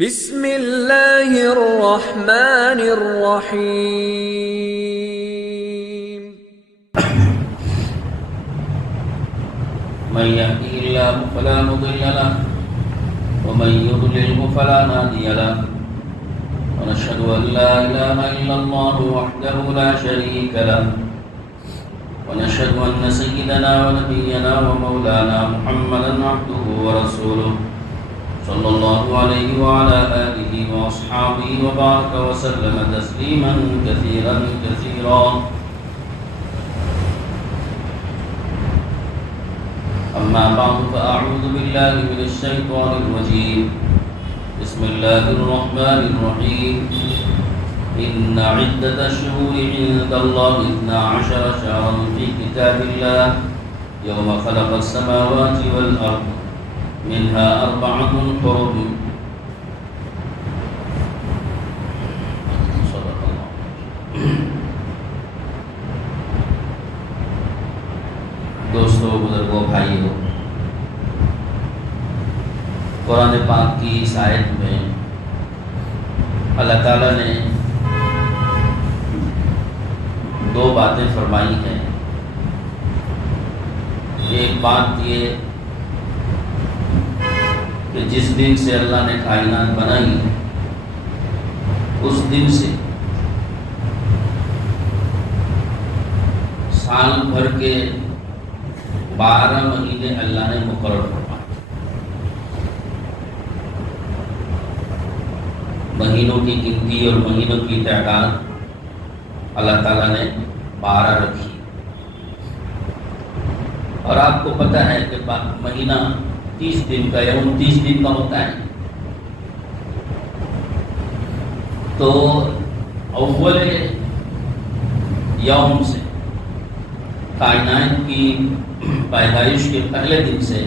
بسم اللہ الرحمن الرحیم من يهده الله فلا مضل له ومن يضلل فلا هادي له ونشهد أن لا إله إلا الله وحده لا شريك له ونشهد أن سيدنا ونبينا ومولانا محمدا عبده ورسوله صلى الله عليه وعلى آله وأصحابه وبارك وسلم تسليما كثيرا كثيرا. أما بعد فأعوذ بالله من الشيطان الرجيم. بسم الله الرحمن الرحيم. إن عدة الشهور عند الله 12 شهرا في كتاب الله يوم خلق السماوات والأرض منها 4 حرم. صدق الله. دوستو، بزرگوں، بھائیو، قرآن پاک کی اس آیت میں اللہ تعالیٰ نے 2 باتیں فرمائی ہیں. ایک بات یہ کہ جس دن سے اللہ نے کائنات بنائی اس دن سے سال بھر کے 12 مہینے اللہ نے مقرر فرمائے. مہینوں کی گنتی اور مہینوں کی تعداد اللہ تعالیٰ نے 12 رکھی. اور آپ کو پتہ ہے کہ مہینہ 30 دن کا یا 29 دن کا ہوتا ہے. تو اول یوم سے کائنات کی پیدائش کے پہلے دن سے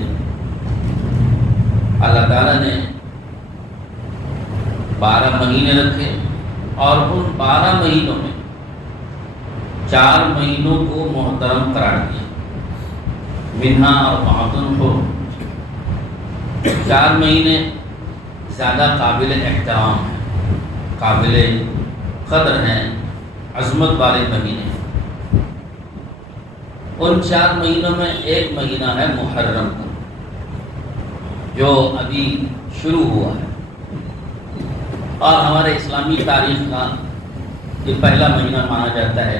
اللہ تعالیٰ نے 12 مہینے رکھے اور ان 12 مہینوں میں 4 مہینوں کو محترم قرار دیا. منہا اور معتن ہو 4 مہینے زیادہ قابل احترام ہیں، قابل قدر ہیں، عظمت والے مہینے. ان 4 مہینوں میں ایک مہینہ ہے محرم کا، جو ابھی شروع ہوا ہے اور ہمارے اسلامی تاریخ کا یہ پہلا مہینہ مانا جاتا ہے.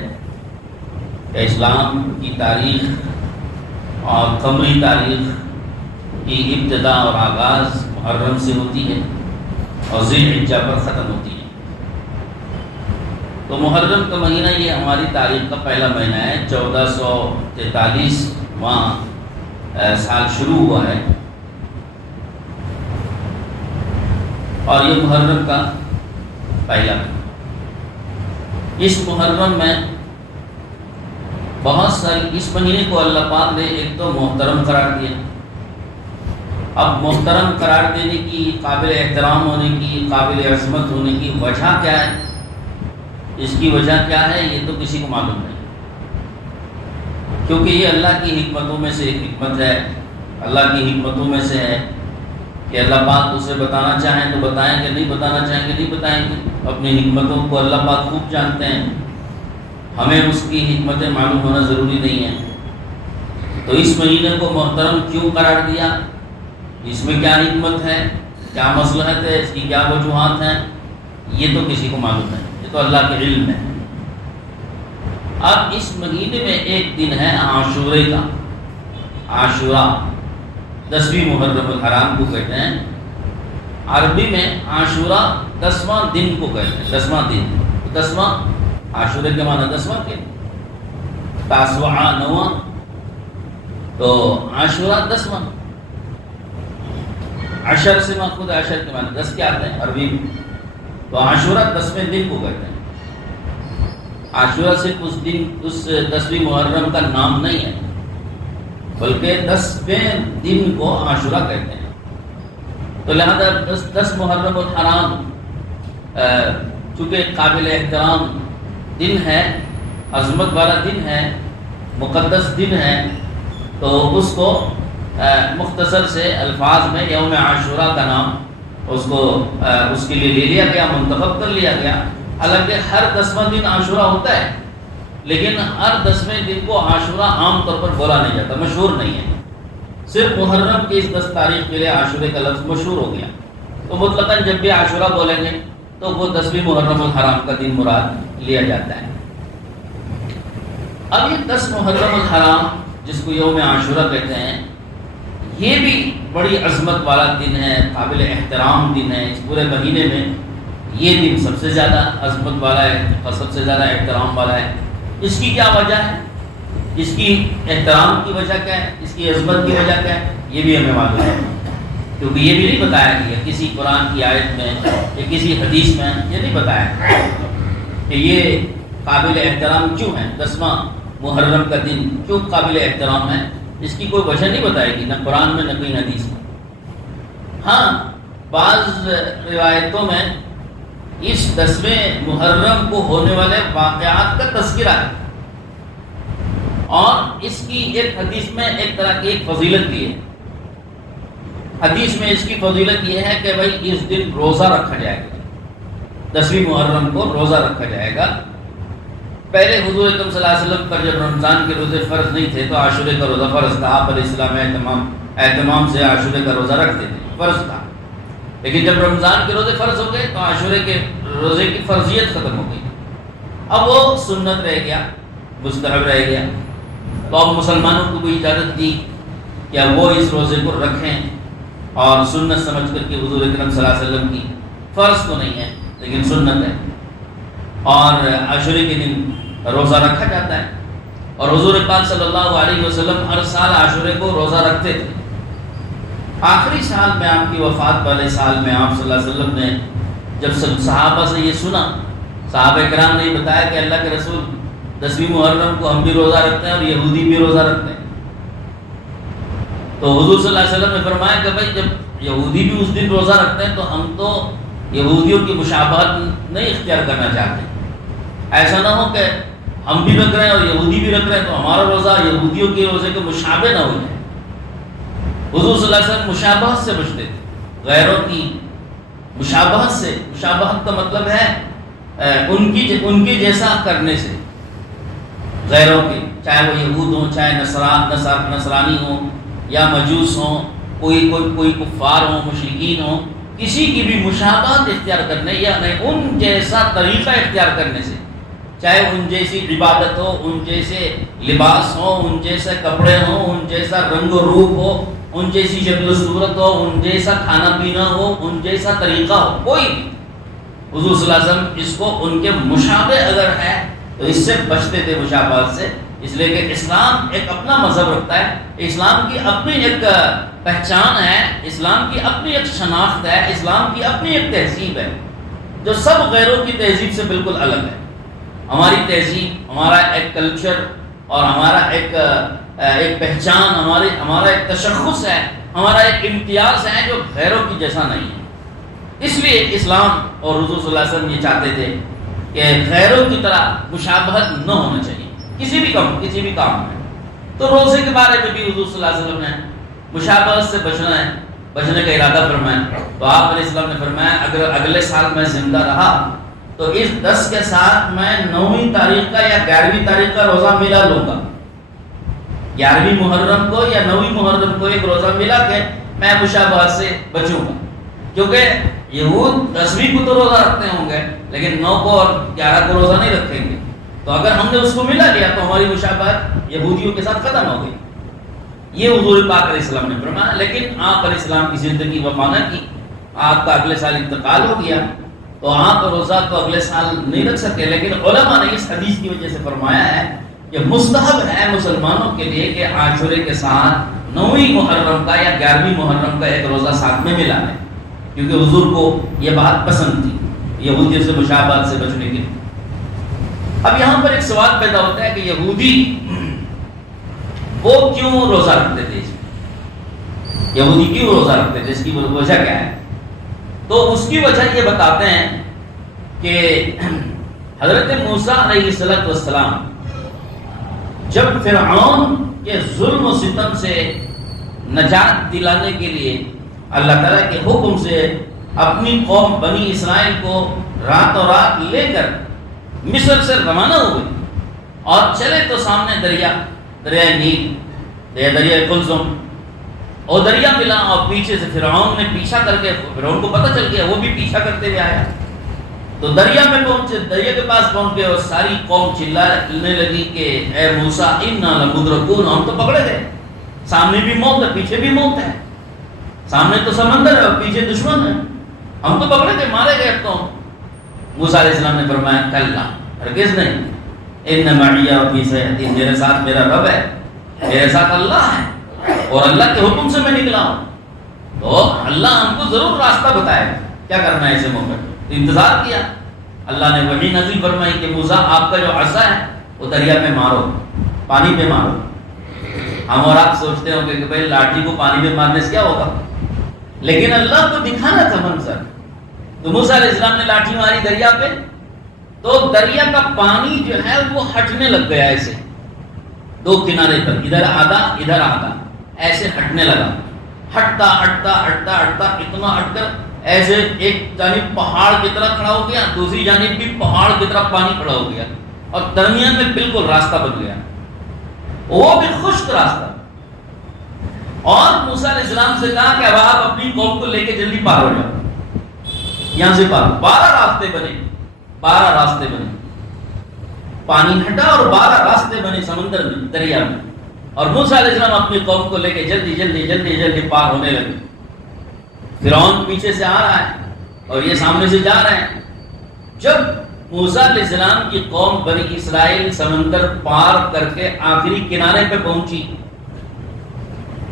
کہ اسلام کی تاریخ اور قمری تاریخ کی ابتدا اور آغاز محرم سے ہوتی ہے اور ذی الحجہ پر ختم ہوتی ہے. تو محرم کا مہینہ یہ ہماری تاریخ کا پہلا مہینہ ہے. 1443واں سال شروع ہوا ہے اور یہ محرم کا پہلا مہینہ. اس محرم میں بہت ساری، اس مہینے کو اللہ پاک نے ایک تو محترم قرار دیا. اب محترم قرار دینے کی، قابل احترام ہونے کی، قابل عظمت ہونے کی وجہ کیا ہے؟ اس کی وجہ کیا ہے یہ تو کسی کو معلوم نہیں، کیونکہ یہ اللہ کی حکمتوں میں سے ایک حکمت ہے. اللہ کی حکمتوں میں سے ہے کہ اللہ پاک اسے بتانا چاہیں تو بتائیں گے، نہیں بتانا چاہیں گے نہیں بتائیں گے. اپنی حکمتوں کو اللہ پاک خوب جانتے ہیں، ہمیں اس کی حکمتیں معلوم ہونا ضروری نہیں ہے. تو اس مہینے کو محترم کیوں قرار دیا؟ اس میں کیا حکمت ہے، کیا مصلحت ہے، اس کی کیا وجوہات ہیں، یہ تو کسی کو معلوم نہیں، یہ تو اللہ کے علم ہے. اب اس مہینے میں ایک دن ہے عاشورے کا. عاشورہ 10ویں محرم الحرام کو کہتے ہیں. عربی میں عاشورہ 10واں دن کو کہتے ہیں. 10واں دن، 10واں عاشورے کے معنی 10واں کے، تاسوعہ 9واں، تو عاشورہ 10واں. عشر سے ماخوذ، عشر کے معنی 10 کے آتے ہیں عربی میں. تو عاشورہ 10ویں دن کو کہتے ہیں. عاشورہ صرف اس دن، اس 10ویں محرم کا نام نہیں ہے، بلکہ 10ویں دن کو عاشورہ کہتے ہیں. تو لہذا 10 محرم الحرام چونکہ قابل احترام دن ہے، عظمت والا دن ہے، مقدس دن ہے، تو اس کو مختصر سے الفاظ میں یوم عاشورہ کا نام اس کو اس کے لیے لے لیا گیا، منتخب کر لیا گیا۔ حالانکہ ہر 10واں دن عاشورہ ہوتا ہے، لیکن ہر 10ویں دن کو عاشورہ عام طور پر بولا نہیں جاتا، مشہور نہیں ہے۔ صرف محرم کی اس 10 تاریخ کے لیے عاشورے کا لفظ مشہور ہو گیا، تو مطلقاً جب بھی عاشورہ بولیں گے تو وہ 10ویں محرم الحرام کا دن مراد لیا جاتا ہے۔ اب یہ 10 محرم الحرام جس کو یوم عاشورہ کہتے ہیں، یہ بھی بڑی عظمت والا دن ہے، قابل احترام دن ہے۔ اس پورے مہینے میں یہ دن سب سے زیادہ عظمت والا ہے اور سب سے زیادہ احترام والا ہے۔ اس کی کیا وجہ ہے؟ اس کی احترام کی وجہ کیا ہے؟ اس کی عظمت کی وجہ کیا ہے؟ یہ بھی ہمیں معلوم ہے، کیونکہ یہ بھی نہیں بتایا گیا کسی قرآن کی آیت میں یا کسی حدیث میں، یہ نہیں بتایا کہ یہ قابل احترام کیوں ہے، 10واں محرم کا دن کیوں قابل احترام ہے۔ اس کی کوئی وجہ نہیں بتائے گی، نہ قرآن میں نہ کوئی حدیث میں۔ ہاں، بعض روایتوں میں اس 10ویں محرم کو ہونے والے واقعات کا تذکرہ ہے، اور اس کی ایک حدیث میں ایک طرح کی ایک فضیلت بھی ہے۔ حدیث میں اس کی فضیلت یہ ہے کہ بھائی اس دن روزہ رکھا جائے گا، 10ویں محرم کو روزہ رکھا جائے گا۔ پہلے حضور اکرم صلی اللہ علیہ وسلم پر جب رمضان کے روزے فرض نہیں تھے تو عاشورے کا روزہ فرض تھا، آپ علیہ السلام اہتمام سے عاشورے کا روزہ رکھتے تھے، فرض تھا۔ لیکن جب رمضان کے روزے فرض ہو گئے تو عاشورے کے روزے کی فرضیت ختم ہو گئی، اب وہ سنت رہ گیا، مستحب رہ گیا۔ تو اب مسلمانوں کو بھی اجازت دی کہ وہ اس روزے کو رکھیں، اور سنت سمجھ کر کے حضور اکرم صلی اللہ علیہ وسلم کی فرض تو نہیں ہے لیکن سنت ہے، اور عاشورے کے دن روزہ رکھا جاتا ہے۔ اور حضور پاک صلی اللہ علیہ وسلم ہر سال عاشورے کو روزہ رکھتے تھے۔ آخری سال میں آپ کی وفات والے سال میں آپ صلی اللہ علیہ وسلم نے جب صحابہ سے یہ سنا، صحابہ کرام نے بتایا کہ اللہ کے رسول 10ویں محرم کو ہم بھی روزہ رکھتے ہیں اور یہودی بھی روزہ رکھتے ہیں، تو حضور صلی اللہ علیہ وسلم نے فرمایا کہ بھائی جب یہودی بھی اس دن روزہ رکھتے ہیں تو ہم تو یہودیوں کی مشابہت نہیں اختیار کرنا چاہتے، ایسا نہ ہو کہ ہم بھی رکھ رہے ہیں اور یہودی بھی رکھ رہے ہیں تو ہمارا روزہ یہودیوں کے روزے کے مشابہ نہ ہو جائے۔ حضور صلی اللہ علیہ وسلم مشابہت سے بچتے تھے، غیروں کی مشابہت سے۔ مشابہت کا مطلب ہے ان کی جیسا کرنے سے، غیروں کے، چاہے وہ یہود ہوں، چاہے نصرانی ہوں یا مجوس ہوں، کوئی کفار ہوں، مشرکین ہوں، کسی کی بھی مشابہت اختیار کرنے یا ان جیسا طریقہ اختیار کرنے سے، چاہے ان جیسی عبادت ہو، ان جیسے لباس ہو، ان جیسے کپڑے ہوں، ان جیسا رنگ و روپ ہو، ان جیسی شکل و صورت ہو، ان جیسا کھانا پینا ہو، ان جیسا طریقہ ہو، کوئی بھی، حضور صلی اللہ علیہ وسلم اس کو ان کے مشابہ اگر ہے تو اس سے بچتے تھے، مشابہت سے، اس لیے کہ اسلام ایک اپنا مذہب رکھتا ہے، اسلام کی اپنی ایک پہچان ہے، اسلام کی اپنی ایک شناخت ہے، اسلام کی اپنی ایک تہذیب ہے جو سب غیروں کی تہذیب سے بالکل الگ ہے۔ ہماری تہذیب، ہمارا ایک کلچر اور ہمارا ایک پہچان، ہمارا ایک تشخص ہے، ہمارا ایک امتیاز ہے جو غیروں کی جیسا نہیں ہے۔ اس لیے اسلام اور حضور صلی اللہ علیہ وسلم یہ چاہتے تھے کہ غیروں کی طرح مشابہت نہ ہونا چاہیے کسی بھی کام میں۔ تو روزے کے بارے میں بھی حضور صلی اللہ علیہ وسلم نے مشابہت سے بچنے کا ارادہ فرمایا، تو آپ علیہ السلام نے فرمایا اگر اگلے سال میں زندہ رہا تو اس 10 کے ساتھ میں 9ویں تاریخ کا یا 11ویں تاریخ کا روزہ ملا لوں گا، 11ویں محرم کو یا 9ویں محرم کو ایک روزہ ملا کے میں مشابہت سے بچوں گا، کیونکہ یہود 10ویں کو تو روزہ رکھتے ہوں گے لیکن 9 کو اور 11 کو روزہ نہیں رکھیں گے، تو اگر ہم نے اس کو ملا لیا تو ہماری مشابہت یہودیوں کے ساتھ ختم ہو گئی۔ یہ حضور پاک علیہ السلام نے فرمایا، لیکن آپ علیہ السلام کی زندگی وفا نہ کی، آپ کا اگلے سال انتقال ہو گیا، تو آپ روزہ تو اگلے سال نہیں رکھ سکے، لیکن علماء نے اس حدیث کی وجہ سے فرمایا ہے کہ مستحب ہے مسلمانوں کے لیے کہ عاشورے کے ساتھ 9ویں محرم کا یا 11ویں محرم کا ایک روزہ ساتھ میں ملا ہے، کیونکہ حضور کو یہ بات پسند تھی یہودیوں سے مشابہت سے بچنے کے لیے۔ اب یہاں پر ایک سوال پیدا ہوتا ہے کہ یہودی وہ کیوں روزہ رکھتے تھے، یہودی کیوں روزہ رکھتے تھے، اس کی وجہ کیا ہے؟ تو اس کی وجہ یہ بتاتے ہیں کہ حضرت موسیٰ علیہ السلام جب فرعون کے ظلم و ستم سے نجات دلانے کے لیے اللہ تعالیٰ کے حکم سے اپنی قوم بنی اسرائیل کو راتوں رات لے کر مصر سے روانہ ہوئے اور چلے تو سامنے دریائے نیل، دریائے کلثوم، اور دریا ملا اور پیچھے سے فرعون نے پیچھا کر کے، فرعون کو پتہ چل گیا، وہ بھی پیچھا کرتے ہوئے آیا، تو دریا میں پہنچے، دریا کے پاس پہنچ گئے اور ساری قوم چلانے لگی کہ اے موسیٰ انا لمدرکون، ہم تو پکڑے گئے، سامنے بھی موت ہے پیچھے بھی موت ہے، سامنے تو سمندر ہے اور پیچھے دشمن ہے، ہم تو پکڑے گئے، مارے گئے اب تو۔ موسیٰ علیہ السلام نے فرمایا کلا، ہرگز نہیں، ان معی ربی سیہدین، میرے ساتھ میرا رب ہے، میرے ساتھ اللہ ہے اور اللہ کے حکم سے میں نکلا ہوں، تو اللہ ہم کو ضرور راستہ بتائے گا کیا کرنا ہے ایسے موقع پہ۔ تو انتظار کیا، اللہ نے وحی نازل فرمائی کہ موسیٰ آپ کا جو عصا ہے وہ دریا میں مارو، پانی پہ مارو۔ ہم اور آپ سوچتے ہوں کہ بھائی لاٹھی کو پانی میں مارنے سے کیا ہوگا، لیکن اللہ کو دکھانا تھا منظر، تو موسیٰ علیہ السلام نے لاٹھی ماری دریا پہ، تو دریا کا پانی جو ہے وہ ہٹنے لگ گیا، ایسے دو کنارے پر، ادھر آدھا ایسے ہٹنے لگا، ہٹتا ہٹتا ہٹتا ہٹتا اتنا ہٹ کر ایسے ایک جانب پہاڑ کی طرح کھڑا ہو گیا، دوسری جانب بھی پہاڑ کی طرح پانی کھڑا ہو گیا، اور درمیان میں بالکل راستہ بن گیا، وہ بھی خشک راستہ۔ اور موسیٰ علیہ السلام سے کہا کہ اب آپ اپنی قوم کو لے کے جلدی پار ہو جاؤ، یہاں سے پار۔ 12 راستے بنے، پانی ہٹا اور 12 راستے بنے سمندر میں، دریا میں، اور موسیٰ علیہ السلام اپنی قوم کو لے کے جلدی جلدی جلدی جلدی پار ہونے لگے۔ فرعون پیچھے سے آ رہا ہے اور یہ سامنے سے جا رہے ہیں۔ جب موسیٰ علیہ السلام کی قوم بنی اسرائیل سمندر پار کر کے آخری کنارے پہ پہنچی،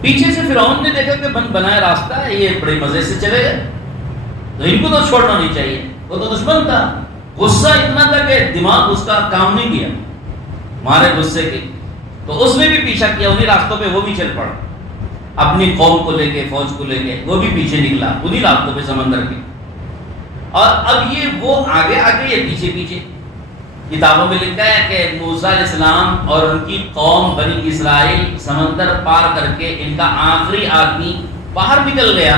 پیچھے سے فرعون نے دیکھا کہ بنایا راستہ ہے، یہ بڑے مزے سے چلے گئے، تو ان کو تو چھوڑنا نہیں چاہیے، وہ تو دشمن تھا۔ غصہ اتنا تھا کہ دماغ اس کا کام نہیں کیا، مارے غصے کے، تو اس نے بھی پیچھا کیا، انہی راستوں پہ وہ بھی چل پڑا، اپنی قوم کو لے کے، فوج کو لے کے وہ بھی پیچھے نکلا انہی راستوں پہ سمندر کے۔ اور اب یہ وہ آگے آگے یہ پیچھے پیچھے۔ کتابوں میں لکھا ہے کہ موسیٰ علیہ السلام اور ان کی قوم بنی اسرائیل سمندر پار کر کے ان کا آخری آدمی باہر نکل گیا،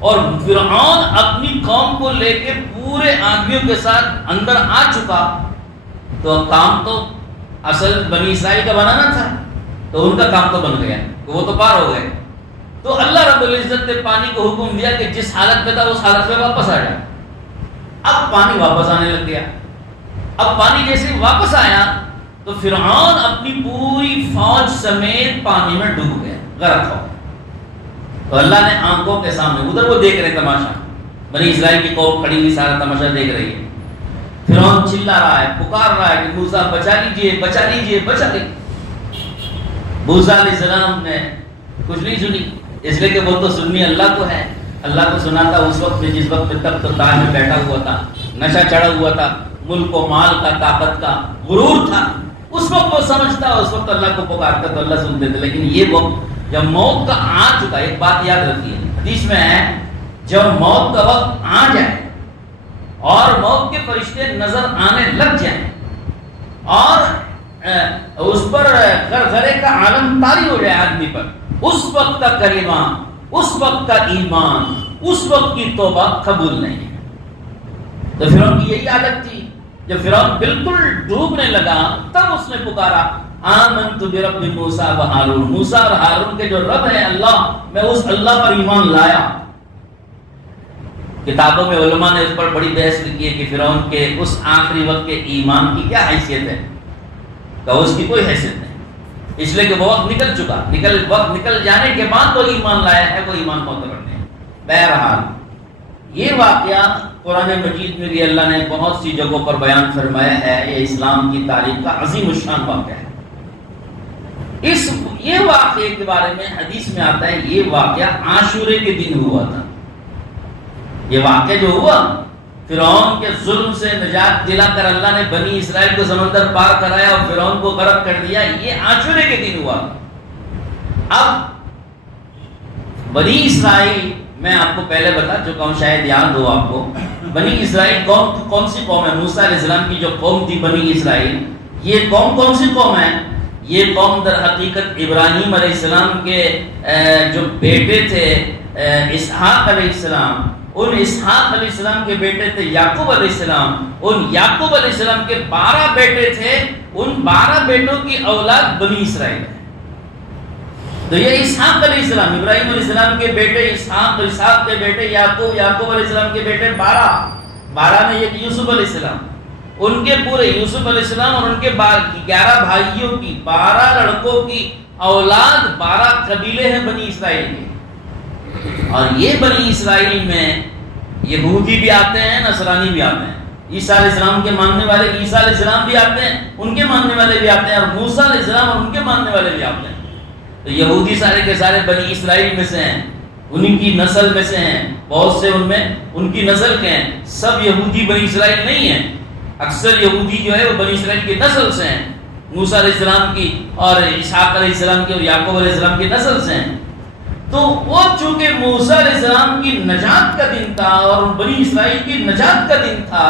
اور فرعون اپنی قوم کو لے کے پورے آدمیوں کے ساتھ اندر آ چکا، تو کام تو اصل بنی اسرائیل کا بنانا تھا، تو ان کا کام تو بن گیا، وہ تو پار ہو گئے۔ تو اللہ رب العزت نے پانی کو حکم دیا کہ جس حالت میں تھا اس حالت میں واپس آ جائے۔ اب پانی واپس آنے لگ گیا، اب پانی جیسے واپس آیا تو فرعون اپنی پوری فوج سمیت پانی میں ڈوب گیا، غرق ہو۔ تو اللہ نے آنکھوں کے سامنے، ادھر وہ دیکھ رہے تماشا، بنی اسرائیل کی قوم کھڑی ہوئی سارا تماشا دیکھ رہی ہے، فرعون چلا رہا ہے، پکار رہا ہے کہ موسیٰ بچا لیجئے بچا لیجئے بچا لیجئے۔ موسیٰ علیہ السلام نے کچھ نہیں سنی، اس لیے کہ وہ تو سننی اللہ کو ہے، اللہ کو سنا تھا اس وقت میں جس وقت میں تب تو تاج میں بیٹھا ہوا تھا، نشہ چڑھا ہوا تھا، ملک و مال کا، طاقت کا غرور تھا، اس وقت وہ سمجھتا، اس وقت اللہ کو پکارتا تو اللہ سنتے تھے۔ لیکن یہ وقت جب موت کا آ چکا، ایک بات یاد رکھیے، حدیث میں ہے جب موت کا وقت آ جائے اور موت کے فرشتے نظر آنے لگ جائیں اور اس پر غرغرے کا عالم طاری ہو جائے آدمی پر، اس وقت کا کلمہ، اس وقت کا ایمان، اس وقت کی توبہ قبول نہیں ہے۔ تو فرعون کی یہی عادت تھی، جب فرعون بالکل ڈوبنے لگا تب اس نے پکارا آمنت برب موسیٰ و ہارون، موسیٰ اور ہارون کے جو رب ہے اللہ، میں اس اللہ پر ایمان لایا۔ کتابوں میں علماء نے اس پر بڑی بحث لکھی ہے کہ فرعون کے اس آخری وقت کے ایمان کی کیا حیثیت ہے، تو اس کی کوئی حیثیت نہیں، اس لیے کہ وہ وقت نکل چکا، وقت نکل جانے کے بعد وہ ایمان لایا ہے، وہ ایمان معتبر نہیں۔ بہرحال یہ واقعہ قرآن مجید میں بھی اللہ نے بہت سی جگہوں پر بیان فرمایا ہے، یہ اسلام کی تاریخ کا عظیم الشان واقعہ ہے۔ یہ واقعے کے بارے میں حدیث میں آتا ہے، یہ واقعہ عاشورے کے دن ہوا تھا۔ یہ واقعہ جو ہوا، فرعون کے ظلم سے نجات دلا کر اللہ نے بنی اسرائیل کو سمندر پار کرایا اور فرعون کو غرق کر دیا، یہ عاشورے کے دن ہوا۔ اب بنی اسرائیل، میں آپ کو پہلے بتا چکا ہوں، شاید یاد ہو آپ کو، بنی اسرائیل کون سی قوم ہے؟ موسیٰ علیہ السلام کی جو قوم تھی بنی اسرائیل، یہ قوم کون سی قوم ہے؟ یہ قوم در حقیقت ابراہیم علیہ السلام کے جو بیٹے تھے اسحاق علیہ السلام، ان اسحاق علیہ السلام کے بیٹے تھے یعقوب علیہ السلام، ان یعقوب علیہ السلام کے 12 بیٹے تھے، ان 12 بیٹوں کی اولاد بنی اسرائیل ہے۔ تو یہ اسحاق علیہ السلام، ابراہیم علیہ السلام کے بیٹے اسحاق، اسحاق کے بیٹے یعقوب، یعقوب علیہ السلام کے بیٹے 12 میں یہ یوسف علیہ السلام، ان کے پورے یوسف علیہ السلام اور ان کے 11 بھائیوں کی 12 لڑکوں کی اولاد 12 قبیلے ہیں بنی اسرائیل کے۔ اور یہ بنی اسرائیل میں یہودی بھی آتے ہیں، نصرانی بھی آتے ہیں، عیسیٰ علیہ السلام کے ماننے والے عیسیٰ علیہ السلام بھی آتے ہیں، ان کے ماننے والے بھی آتے ہیں، اور موسیٰ علیہ السلام اور ان کے ماننے والے بھی آتے ہیں۔ تو یہودی سارے کے سارے بنی اسرائیل میں سے ہیں، انہی کی نسل میں سے ہیں، بہت سے ان میں ان کی نسل کے ہیں، سب یہودی بنی اسرائیل نہیں ہیں، اکثر یہودی جو ہے وہ بنی اسرائیل کی نسل سے ہیں، موسیٰ علیہ السلام کی اور اسحاق علیہ السلام کی اور یعقوب علیہ السلام کی نسل سے ہیں۔ تو وہ چونکہ موسیٰ علیہ السلام کی نجات کا دن تھا اور بنی اسرائیل کی نجات کا دن تھا،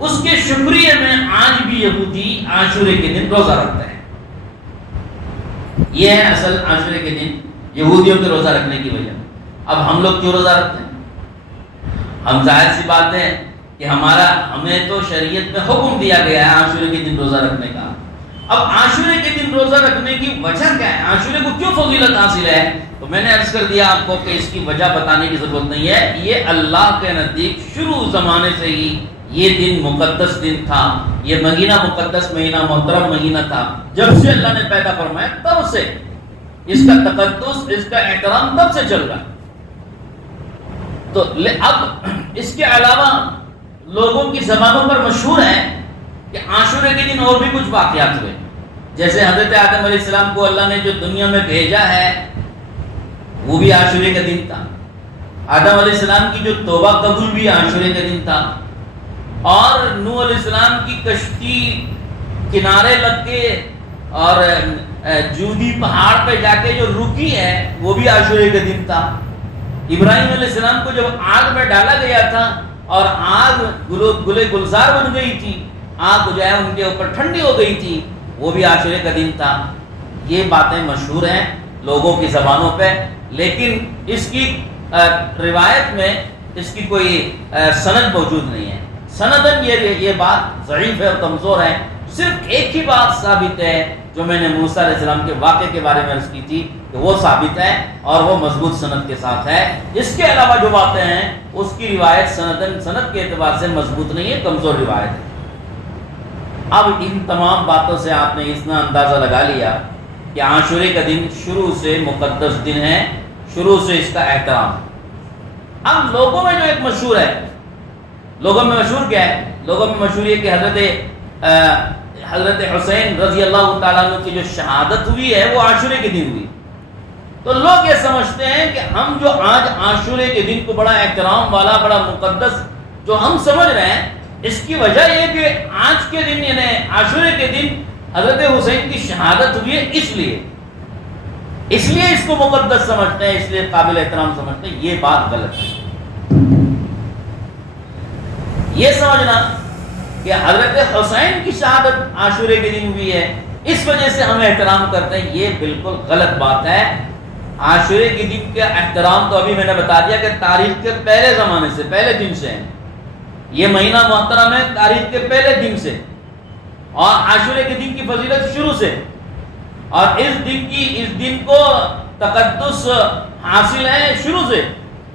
اس کے شکریہ میں آج بھی یہودی عاشورے کے دن روزہ رکھتے ہیں۔ یہ ہے اصل عاشورے کے دن یہودیوں کے روزہ رکھنے کی وجہ۔ اب ہم لوگ کیوں روزہ رکھتے ہیں؟ ہم ظاہر سی بات ہے کہ ہمیں تو شریعت میں حکم دیا گیا ہے عاشورے کے دن روزہ رکھنے کا۔ اب عاشورے کے دن روزہ رکھنے کی وجہ کیا ہے؟ عاشورے کو کیوں فضیلت حاصل ہے؟ تو میں نے عرض کر دیا آپ کو کہ اس کی وجہ بتانے کی ضرورت نہیں ہے، یہ اللہ کے نزدیک شروع زمانے سے ہی یہ دن مقدس دن تھا، یہ مہینہ مقدس مہینہ، محترم مہینہ تھا۔ جب سے اللہ نے پیدا فرمایا تب سے اس کا تقدس، اس کا احترام تب سے چل رہا ہے۔ تو اب اس کے علاوہ لوگوں کی زبانوں پر مشہور ہے کہ عاشورے کے دن اور بھی کچھ واقعات ہوئے، جیسے حضرت آدم علیہ السلام کو اللہ نے جو دنیا میں بھیجا ہے وہ بھی عاشورے کا دن تھا، آدم علیہ السلام کی جو توبہ قبول بھی عاشورے کا دن تھا، اور نوح علیہ السلام کی کشتی کنارے لگ کے اور جودی پہاڑ پہ جا کے جو رکی ہے وہ بھی عاشورے کا دن تھا۔ ابراہیم علیہ السلام کو جب آگ میں ڈالا گیا تھا اور آگ گلے گلزار بن گئی تھی، آگ جو ہے ان کے اوپر ٹھنڈی ہو گئی تھی، وہ بھی عاشورے کا دن تھا۔ یہ باتیں مشہور ہیں لوگوں کی زبانوں پہ، لیکن اس کی روایت میں اس کی کوئی سند موجود نہیں ہے۔ سندن یہ بات ضعیف ہے اور کمزور ہے۔ صرف ایک ہی بات ثابت ہے جو میں نے موسیٰ علیہ السلام کے واقعے کے بارے میں عرض کی تھی کہ وہ ثابت ہے اور وہ مضبوط سند کے ساتھ ہے۔ اس کے علاوہ جو باتیں ہیں اس کی روایت سند کے اعتبار سے مضبوط نہیں ہے، کمزور روایت ہے۔ اب ان تمام باتوں سے آپ نے اتنا اندازہ لگا لیا کہ عاشورے کا دن شروع سے مقدس دن ہے، شروع سے اس کا احترام۔ اب لوگوں میں جو ایک مشہور ہے، لوگوں میں مشہور کیا ہے؟ لوگوں میں مشہور یہ کہ حضرت حسین رضی اللہ تعالیٰ عنہ کی جو شہادت ہوئی ہے وہ عاشورے کے دن ہوئی۔ تو لوگ یہ سمجھتے ہیں کہ ہم جو آج عاشورے کے دن کو بڑا احترام والا، بڑا مقدس جو ہم سمجھ رہے ہیں، اس کی وجہ یہ کہ آج کے دن یعنی عاشورے کے دن حضرت حسین کی شہادت ہوئی ہے، اس لیے اس کو مقدس سمجھتے ہیں، اس لیے قابل احترام سمجھتے ہیں۔ یہ بات غلط ہے۔ یہ سمجھنا کہ حضرت حسین کی شہادت عاشورے کے دن ہوئی ہے اس وجہ سے ہم احترام کرتے ہیں، یہ بالکل غلط بات ہے۔ عاشورے کے دن کا احترام تو ابھی میں نے بتا دیا کہ تاریخ کے پہلے زمانے سے، پہلے دن سے ہے۔ یہ مہینہ محترم ہے تاریخ کے پہلے دن سے، اور عاشورے کے دن کی فضیلت شروع سے، اور اس دن کو تقدس حاصل ہے شروع سے۔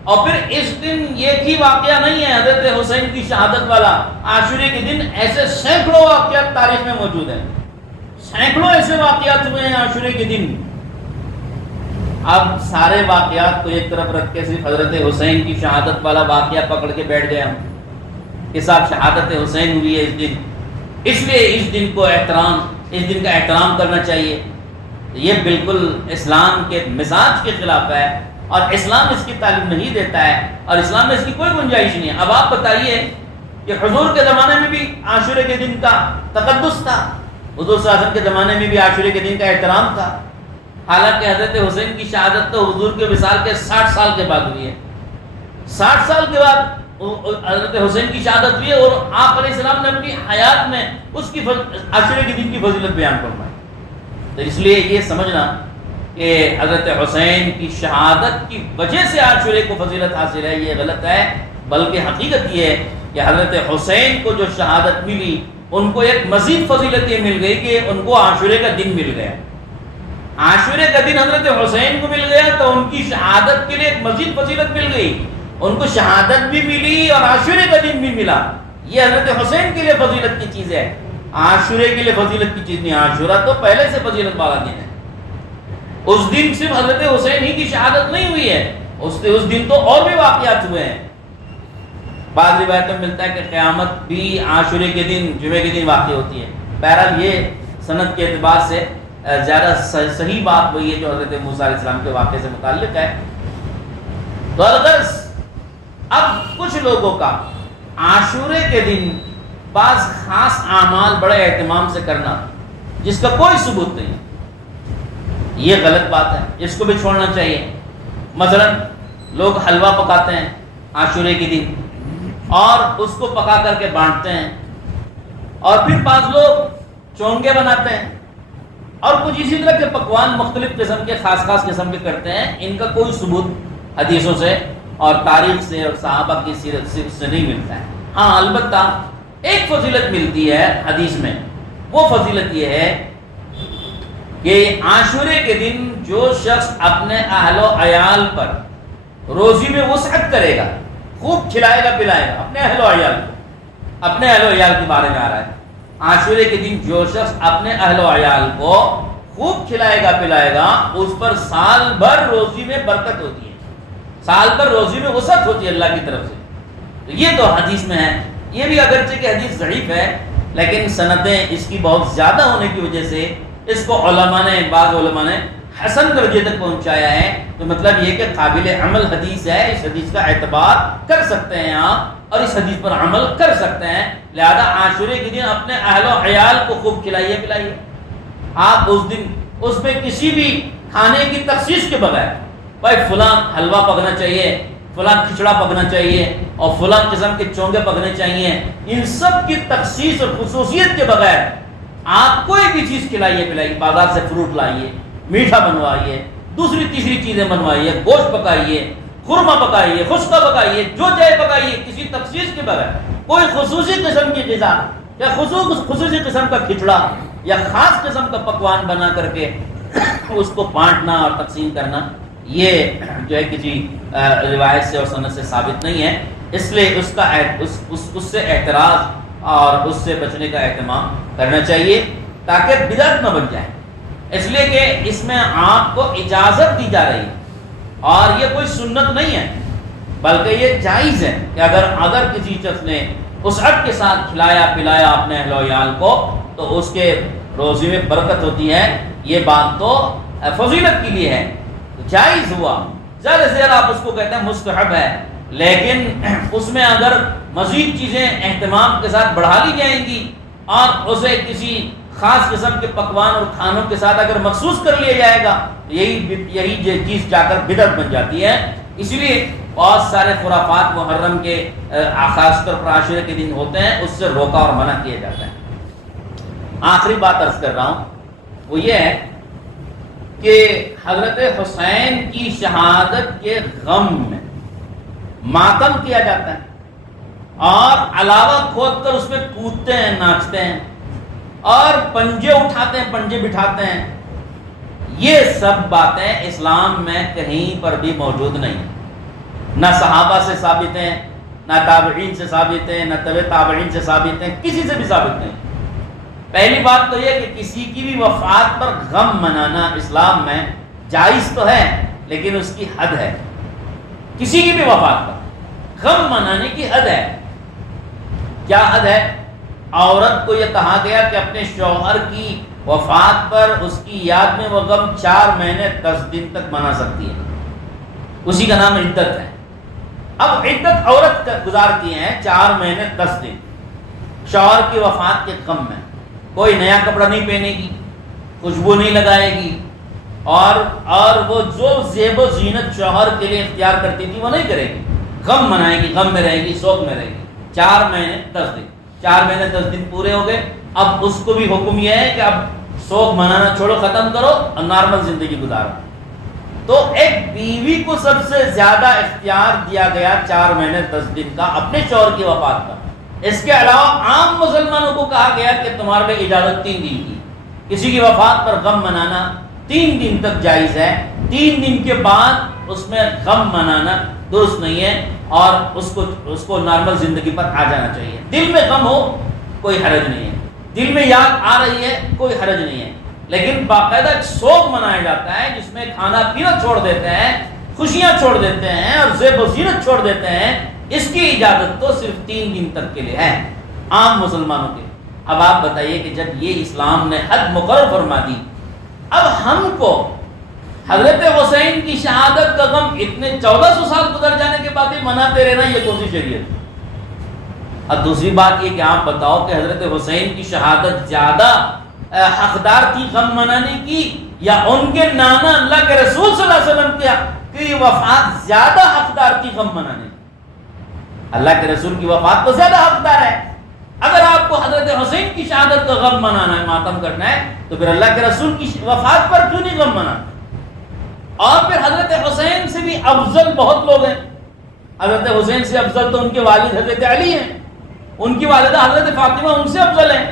اور پھر اس دن ایک ہی واقعہ نہیں ہے حضرت حسین کی شہادت والا، عاشورے کے دن ایسے سینکڑوں واقعات تاریخ میں موجود ہیں، سینکڑوں ایسے واقعات ہوئے ہیں عاشورے کے دن۔ اب سارے واقعات کو ایک طرف رکھ کے صرف حضرت حسین کی شہادت والا واقعہ پکڑ کے بیٹھ گئے ہم کہ صاحب شہادت حسین ہوئی ہے اس دن، اس لیے اس دن کا احترام کرنا چاہیے۔ یہ بالکل اسلام کے مزاج کے خلاف ہے، اور اسلام اس کی تعلیم نہیں دیتا ہے، اور اسلام میں اس کی کوئی گنجائش نہیں ہے۔ اب آپ بتائیے کہ حضور کے زمانے میں بھی عاشورے کے دن کا تقدس تھا، حضور صلی اللہ علیہ وسلم کے زمانے میں بھی عاشورے کے دن کا احترام تھا، حالانکہ حضرت حسین کی شہادت تو حضور کے وصال کے 60 سال کے بعد ہوئی ہے۔ 60 سال کے بعد حضرت حسین کی شہادت ہوئی ہے، اور آپ علیہ السلام نے اپنی حیات میں اس کی عاشورے کے دن کی فضیلت بیان فرمائی۔ تو اس لیے یہ سمجھنا کہ حضرت حسین کی شہادت کی وجہ سے عاشورے کو فضیلت حاصل ہے، یہ غلط ہے۔ بلکہ حقیقت یہ ہے کہ حضرت حسین کو جو شہادت ملی ان کو ایک مزید فضیلت یہ مل گئی کہ ان کو عاشورے کا دن مل گیا. عاشورے کا دن حضرت حسین کو مل گیا تو ان کی شہادت کے لیے ایک مزید فضیلت مل گئی. ان کو شہادت بھی ملی اور عاشورے کا دن بھی ملا. یہ حضرت حسین کے لیے فضیلت کی چیز ہے, عاشورے کے لیے فضیلت کی چیز نہیں. عاشورہ تو پہلے سے فضیلت والا دن ہے. اس دن صرف حضرت حسین ہی کی شہادت نہیں ہوئی ہے, اس دن تو اور بھی واقعات ہوئے ہیں. بعض روایتوں میں ملتا ہے کہ قیامت بھی عاشورے کے دن, جمعے کے دن واقع ہوتی ہے. بہرحال یہ سند کے اعتبار سے زیادہ صحیح بات وہی ہے جو حضرت موسیٰ علیہ السلام کے واقعے سے متعلق ہے. تو اگر اب کچھ لوگوں کا عاشورے کے دن بعض خاص اعمال بڑے اہتمام سے کرنا جس کا کوئی ثبوت نہیں, یہ غلط بات ہے, اس کو بھی چھوڑنا چاہیے. مثلا لوگ حلوہ پکاتے ہیں عاشورے کے دن اور اس کو پکا کر کے بانٹتے ہیں, اور پھر بعض لوگ چونگے بناتے ہیں اور کچھ اسی طرح کے پکوان مختلف قسم کے خاص قسم کے کرتے ہیں. ان کا کوئی ثبوت حدیثوں سے اور تاریخ سے اور صحابہ کی سیرت سے نہیں ملتا ہے. ہاں البتہ ایک فضیلت ملتی ہے حدیث میں, وہ فضیلت یہ ہے کہ عاشورے کے دن جو شخص اپنے اہل و عیال پر روزی میں وسعت کرے گا, خوب کھلائے گا پلائے گا اپنے اہل و عیال کو. اپنے اہل و عیال کے بارے میں آ رہا ہے, عاشورے کے دن جو شخص اپنے اہل و عیال کو خوب کھلائے گا پلائے گا اس پر سال بھر روزی میں برکت ہوتی ہے, سال بھر روزی میں وسعت ہوتی ہے اللہ کی طرف سے. تو یہ تو حدیث میں ہے. یہ بھی اگرچہ کہ حدیث ضعیف ہے لیکن سندیں اس کی بہت زیادہ ہونے کی وجہ سے اس کو بعض علماء نے حسن درجے تک پہنچایا ہے. تو مطلب یہ کہ قابل عمل حدیث ہے, اس حدیث کا اعتبار کر سکتے ہیں آپ اور اس حدیث پر عمل کر سکتے ہیں. لہذا عاشورے کے دن اپنے اہل و عیال کو خوب کھلائیے پلائیے. آپ اس دن اس میں کسی بھی کھانے کی تخصیص کے بغیر بھائی فلاں حلوہ پکنا چاہیے, فلاں کھچڑا پکنا چاہیے اور فلاں قسم کے چونگے پکنے چاہیے, ان سب کی تخصیص اور خصوصیت کے بغیر آپ کوئی بھی چیز کھلائیے پلائیے. بازار سے فروٹ لائیے, میٹھا بنوائیے, دوسری تیسری چیزیں بنوائیے, گوشت پکائیے, خورما پکائیے, خشکا پکائیے, جو چاہے پکائیے, کسی تخصیص کے بغیر کوئی خصوصی قسم کی غذا یا خصوصی قسم کا کھچڑا یا خاص قسم کا پکوان بنا کر کے اس کو بانٹنا اور تقسیم کرنا, یہ جو ہے کسی روایت سے اور سند سے ثابت نہیں ہے. اس لیے اس سے اعتراض اور اس سے بچنے کا اہتمام کرنا چاہیے تاکہ بدعت نہ بن جائے. اس لیے کہ اس میں آپ کو اجازت دی جا رہی ہے اور یہ کوئی سنت نہیں ہے بلکہ یہ جائز ہے کہ اگر کسی شخص نے وسعت کے ساتھ کھلایا پلایا اپنے اہل و عیال کو تو اس کے روزی میں برکت ہوتی ہے. یہ بات تو فضیلت کے لیے ہے, جائز ہوا. زیادہ سے زیادہ آپ اس کو کہتے ہیں مستحب ہے, لیکن اس میں اگر مزید چیزیں اہتمام کے ساتھ بڑھا لی جائیں گی اور اسے کسی خاص قسم کے پکوان اور کھانوں کے ساتھ اگر مخصوص کر لیا جائے گا یہی چیز جا کر بدعت بن جاتی ہے. اس لیے بہت سارے خرافات محرم کے خاص طور پر عاشورے کے دن ہوتے ہیں, اس سے روکا اور منع کیا جاتا ہے. آخری بات عرض کر رہا ہوں وہ یہ ہے کہ حضرت حسین کی شہادت کے غم میں ماتم کیا جاتا ہے اور علاوہ کھود کر اس میں کودتے ہیں, ناچتے ہیں اور پنجے اٹھاتے ہیں, پنجے بٹھاتے ہیں. یہ سب باتیں اسلام میں کہیں پر بھی موجود نہیں, نہ صحابہ سے ثابت ہیں, نہ تابعین سے ثابت ہیں, نہ تبع تابعین سے ثابت ہیں, کسی سے بھی ثابت نہیں. پہلی بات تو یہ کہ کسی کی بھی وفات پر غم منانا اسلام میں جائز تو ہے لیکن اس کی حد ہے. کسی کی بھی وفات پر غم منانے کی حد ہے. کیا حد ہے؟ عورت کو یہ کہا گیا کہ اپنے شوہر کی وفات پر اس کی یاد میں وہ غم 4 مہینے 10 دن تک منا سکتی ہے. اسی کا نام عدت ہے. اب عدت عورت گزارتی ہیں 4 مہینے 10 دن شوہر کی وفات کے غم میں. کوئی نیا کپڑا نہیں پہنے گی, خوشبو نہیں لگائے گی اور وہ جو زیب و زینت شوہر کے لیے اختیار کرتی تھی وہ نہیں کرے گی. غم منائے گی, غم میں رہے گی, سوگ میں رہے گی. 4 مہینے 10 دن 4 مہینے 10 دن پورے ہو گئے. اب اس کو بھی حکم یہ ہے کہ اب سوگ منانا چھوڑو, ختم کرو اور نارمل زندگی گزارو. تو ایک بیوی کو سب سے زیادہ اختیار دیا گیا 4 مہینے 10 دن کا اپنے شوہر کی وفات پر۔ اس کے علاوہ عام مسلمانوں کو کہا گیا کہ تمہارے لیے اجازت 3 دن کی، کسی کی وفات پر غم منانا 3 دن تک جائز ہے، 3 دن کے بعد اس میں غم منانا درست نہیں ہے، اور اس کو نارمل زندگی پر آ جانا چاہیے۔ دل میں غم ہو کوئی حرج نہیں ہے، دل میں یاد آ رہی ہے کوئی حرج نہیں ہے، لیکن باقاعدہ ایک سوگ منایا جاتا ہے جس میں کھانا پینا چھوڑ دیتے ہیں، خوشیاں چھوڑ دیتے ہیں اور زیب و زینت چھوڑ دیتے ہیں، اس کی اجازت تو صرف 3 دن تک کے لیے ہے عام مسلمانوں کے۔ اب آپ بتائیے کہ جب یہ اسلام نے حد مقرر فرما دی، اب ہم کو حضرت حسین کی شہادت کا غم اتنے 1400 سال گزر جانے کے بعد ہی مناتے رہنا، یہ کون سی شریعت؟ اب دوسری بات یہ کہ آپ بتاؤ کہ حضرت حسین کی شہادت زیادہ حقدار تھی غم منانے کی، یا ان کے نانا اللہ کے رسول صلی اللہ علیہ وسلم کی وفات زیادہ حقدار تھی غم منانے کی؟ اللہ کے رسول کی وفات تو زیادہ حقدار ہے۔ اگر آپ کو حضرت حسین کی شہادت کا غم منانا ہے، ماتم کرنا ہے، تو پھر اللہ کے رسول کی وفات پر کیوں نہیں غم منانا؟ اور پھر حضرت حسین سے بھی افضل بہت لوگ ہیں۔ حضرت حسین سے افضل تو ان کے والد حضرت علی ہیں، ان کی والدہ حضرت فاطمہ ان سے افضل ہیں،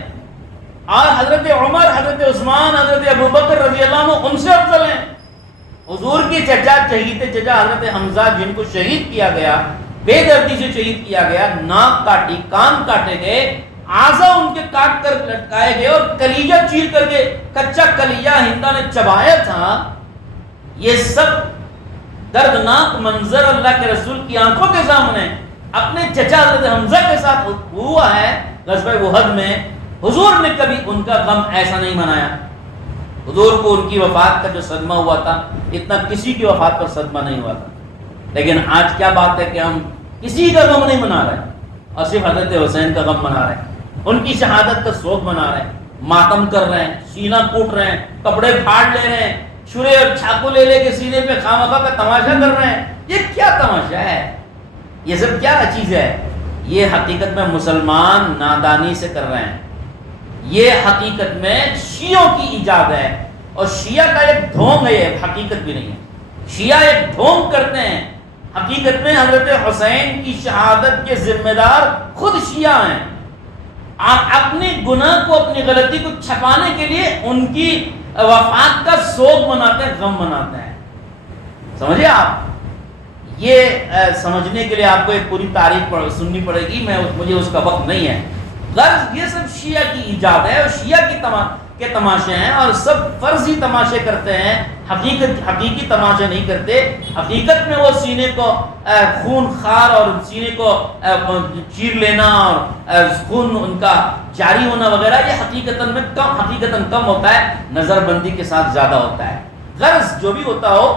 اور حضرت عمر، حضرت عثمان، حضرت ابوبکر رضی اللہ عنہ ان سے افضل ہیں۔ حضور کے چچا، شہید چچا حضرت حمزہ، جن کو شہید کیا گیا، بے دردی سے شہید کیا گیا، ناک کاٹی، کان کاٹے گئے، اعضاء ان کے کاٹ کر لٹکائے گئے اور کلیجہ چیر کر کے کچا کلیجہ ہندا نے چبایا تھا، یہ سب دردناک منظر اللہ کے رسول کی آنکھوں کے سامنے اپنے چچا حضرت حمزہ کے ساتھ ہوا ہے غزوہ احد میں۔ حضور نے کبھی ان کا غم ایسا نہیں منایا۔ حضور کو ان کی وفات کا جو صدمہ ہوا تھا، اتنا کسی کی وفات پر صدمہ نہیں ہوا تھا، لیکن آج کیا بات ہے کہ ہم کسی کا غم نہیں منا رہے اور صرف حضرت حسین کا غم منا رہے ہیں، ان کی شہادت کا سوگ منا رہے ہیں، ماتم کر رہے ہیں، سینہ کوٹ رہے ہیں، کپڑے پھاڑ لے رہے ہیں، چھرے اور چھاکو لے لے کے سینے پہ خامخواہ کا تماشا کر رہے ہیں۔ یہ کیا تماشا ہے؟ یہ سب کیا چیز ہے؟ یہ حقیقت میں مسلمان نادانی سے کر رہے ہیں، یہ حقیقت میں شیعوں کی ایجاد ہے، اور شیعہ کا ایک ڈھونگ ہے، یہ حقیقت بھی نہیں ہے۔ شیعہ ایک ڈھونگ کرتے ہیں، حقیقت میں حضرت حسین کی شہادت کے ذمہ دار خود شیعہ ہیں، اپنے گناہ کو، اپنی غلطی کو چھپانے کے لیے ان کی وفات کا سوگ مناتے ہیں، غم مناتے ہیں۔ سمجھے آپ؟ یہ سمجھنے کے لیے آپ کو ایک پوری تاریخ سننی پڑے گی، مجھے اس کا وقت نہیں ہے۔ غرض یہ سب شیعہ کی ایجاد ہے اور شیعہ کے تماشے ہیں، اور سب فرضی تماشے کرتے ہیں، حقیقی تماشے نہیں کرتے۔ حقیقت میں وہ سینے کو خون خار اور سینے کو چیر لینا اور خون ان کا جاری ہونا وغیرہ، یہ حقیقتاً کم ہوتا ہے، نظر بندی کے ساتھ زیادہ ہوتا ہے۔ غرض جو بھی ہوتا ہو،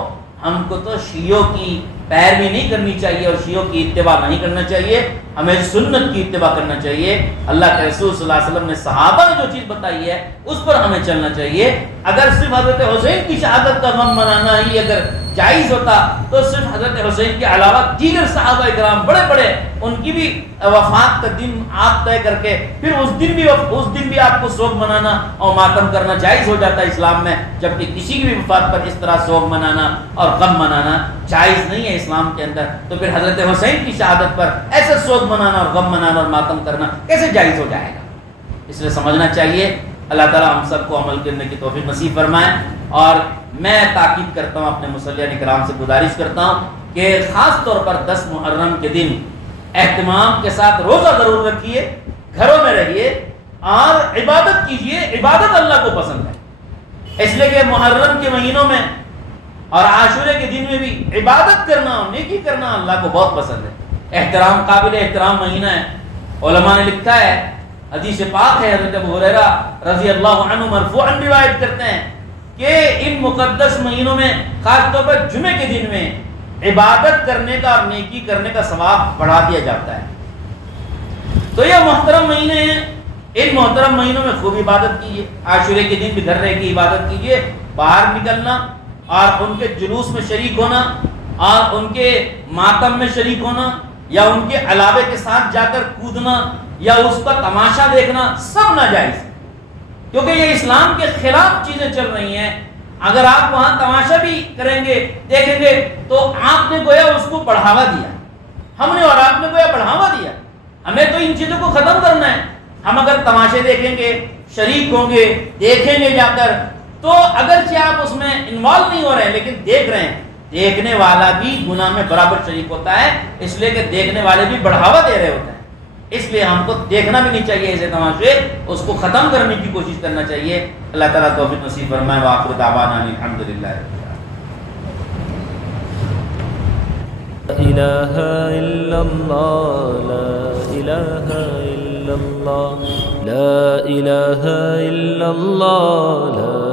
ہم کو تو شیعوں کی پیروی نہیں کرنی چاہیے اور شیعوں کی اتباع نہیں کرنا چاہیے، ہمیں سنت کی اتباع کرنا چاہیے۔ اللہ کے رسول صلی اللہ علیہ وسلم نے صحابہ نے جو چیز بتائی ہے اس پر ہمیں چلنا چاہیے۔ اگر صرف حضرت حسین کی شہادت کا غم منانا ہی اگر جائز ہوتا تو صرف حضرت حسین کے علاوہ دیگر صحابہ اکرام بڑے بڑے ان کی بھی وفات کا دن آپ طے کر کے پھر اس دن بھی آپ کو سوگ منانا اور ماتم کرنا جائز ہو جاتا ہے اسلام میں، جبکہ کسی کی بھی وفات پر اس طرح سوگ منانا اور غم منانا جائز نہیں ہے اسلام کے اندر۔ تو پھر حضرت حسین کی شہادت پر ایسے سوگ منانا اور غم منانا اور ماتم کرنا کیسے جائز ہو جائے گا؟ اس لیے سمجھنا چاہیے۔ اللہ تعالیٰ ہم سب کو عمل کرنے کی توفیق نصیب فرمائے، اور میں تاکید کرتا ہوں، اپنے مصلیان اکرام سے گزارش کرتا ہوں کہ خاص طور پر 10 محرم کے دن اہتمام کے ساتھ روزہ ضرور رکھیے، گھروں میں رہیے اور عبادت کیجیے۔ عبادت اللہ کو پسند ہے، اس لیے کہ محرم کے مہینوں میں اور عاشورے کے دن میں بھی عبادت کرنا اور نیکی کرنا اللہ کو بہت پسند ہے۔ احترام، قابل احترام مہینہ ہے۔ علماء نے لکھا ہے، حدیث پاک ہے، حضرت ابو ہریرہ رضی اللہ عنہ مرفوعاً روایت کرتے ہیں کہ ان مقدس مہینوں میں خاص طور پر جمعے کے دن میں عبادت کرنے کا اور نیکی کرنے کا ثواب بڑھا دیا جاتا ہے۔ تو یہ محترم مہینے ہیں، ان محترم مہینوں میں خوب عبادت کیجیے۔ عاشورے کے دن بھی گھر رہ کے عبادت کیجیے، باہر نکلنا اور ان کے جلوس میں شریک ہونا اور ان کے ماتم میں شریک ہونا یا ان کے علاوے کے ساتھ جا کر کودنا یا اس کا تماشا دیکھنا سب ناجائز ہے، کیونکہ یہ اسلام کے خلاف چیزیں چل رہی ہیں۔ اگر آپ وہاں تماشا بھی کریں گے دیکھیں گے تو آپ نے گویا اس کو بڑھاوا دیا، ہم نے اور آپ نے گویا بڑھاوا دیا۔ ہمیں تو ان چیزوں کو ختم کرنا ہے۔ ہم اگر تماشے دیکھیں گے، شریک ہوں گے، دیکھیں گے جا کر، تو اگرچہ آپ اس میں انوالو نہیں ہو رہے ہیں لیکن دیکھ رہے ہیں، دیکھنے والا بھی گناہ میں برابر شریک ہوتا ہے، اس لیے کہ دیکھنے والے بھی بڑھاوا دے رہے ہوتے ہیں۔ اس لیے ہم کو دیکھنا بھی نہیں چاہیے ایسے تماشے، اس کو ختم کرنے کی کوشش کرنا چاہیے۔ اللہ تعالیٰ توفیق نصیب فرمائے۔ وآخر دعوانا الحمدللہ۔ لا الہ الا اللہ، لا الہ الا اللہ، لا الہ الا اللہ، لا